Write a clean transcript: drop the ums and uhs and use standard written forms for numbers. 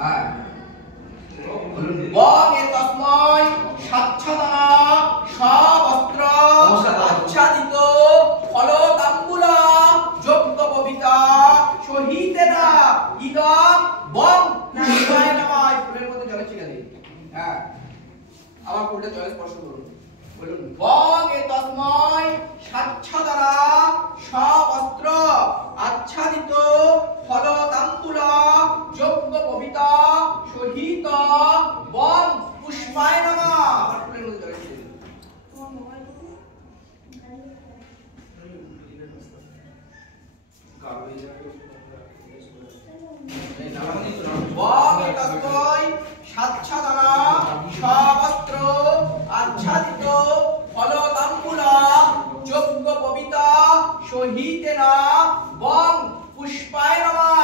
হ্যাঁ বং এ তস্মৈ স্বচ্ছদনা সবস্ত্র আচ্ছাদিত ফলতাম্বুলা যজ্ঞোপবীতা সহিতেনা ইদং বং পুষ্পায় নমঃ। ফুলের মধ্যে জলে ছিটা দিই। হ্যাঁ আবার ফুলটা জলে স্পর্শ করুন। বলুন বং এ তস্মৈ স্বচ্ছদনা সবস্ত্র আচ্ছাদিত ফলতাম্বুলা যজ্ঞোপবীতা সহিত বং পুষ্পায় নমঃ। আবার ফুলের মধ্যে জলে ছিটা দিই। বং এ তস্মৈ স্বচ্ছদনা সবস্ত্র আচ্ছাদিত ফলতাম্বুলা যজ্ঞোপবীতা সহিতেনা বং পুষ্পায় নমঃ।